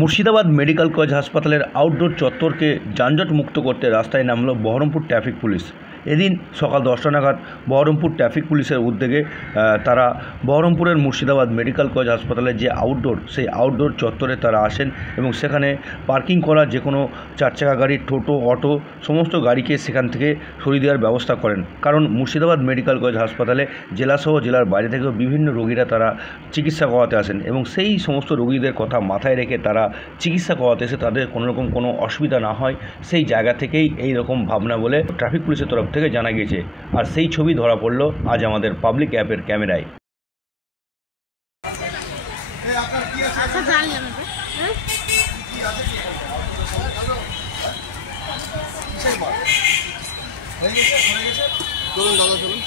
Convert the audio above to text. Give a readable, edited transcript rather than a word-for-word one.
Murshidabad medical college হাসপাতালের outdoor চত্বরকে যানজট মুক্ত করতে রাস্তায় নামল বহরমপুর ট্রাফিক পুলিশ। এদিন সকাল 10টা নাগাদ বহরমপুর ট্রাফিক পুলিশের উদ্যোগে তারা বহরমপুরের মুর্শিদাবাদ মেডিকেল কলেজ হাসপাতালের যে আউটডোর, সেই আউটডোর চত্বরে তারা আসেন এবং সেখানে পার্কিং করা যে কোনো চারচাকা গাড়ি, টোটো, অটো সমস্ত গাড়িকে সেখান থেকে সরিয়ে দেওয়ার ব্যবস্থা করেন। কারণ মুর্শিদাবাদ মেডিকেল কলেজ হাসপাতালে জেলাসহ জেলার বাইরে থেকেও বিভিন্ন রোগীরা তারা চিকিৎসা করাতে আসেন এবং সেই সমস্ত রোগীদের কথা মাথায় রেখে তারা চিকিৎসা করাতে এসে তাদের কোনোরকম কোনো অসুবিধা না হয়, সেই জায়গা থেকেই এই রকম ভাবনা বলে ট্রাফিক পুলিশের তরফ থেকে জানা গিয়েছে। আর সেই ছবি ধরা পড়ল আজ আমাদের পাবলিক অ্যাপের ক্যামেরায়। চলুন দাদা, চলুন।